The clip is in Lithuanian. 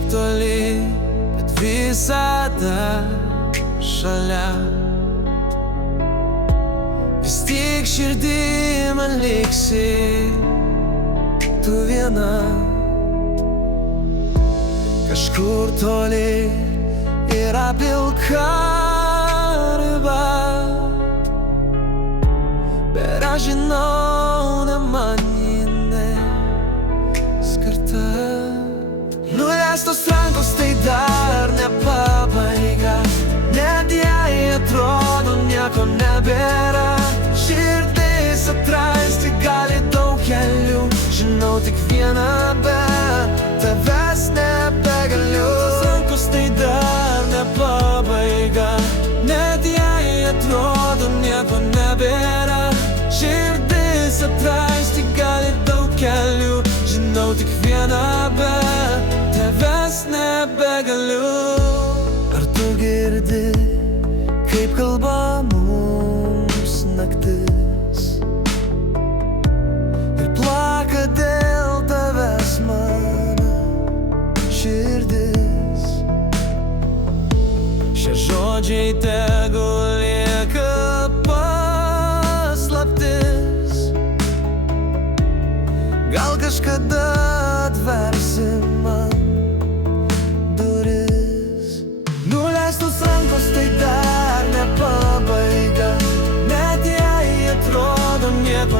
taip toli, bet visada šalia. Vis tik širdį man liksi tu viena. Kažkur toli yra pilka riba, bet aš žinau, ne man jinai skirta. Nuleistos rankos tai dar ne pabaiga, net jei atrodo nieko nebėra. Širdis atrasti gali daug kelių, žinau tik vieną, bet tavęs nebegaliu. Rankos tai dar ne pabaiga, net jei atrodo nieko nebėra. Širdis atrasti gali daug kelių, žinau tik vieną, bet tavęs nebegaliu. Ar tu girdi, kaip kalba mums naktis ir plaka dėl tavęs mano širdis? Šie žodžiai tegul lieka paslaptis, gal kažkada atversi man duris. Nuleistos rankos tai dar ne pabaiga, net jei atrodo nieko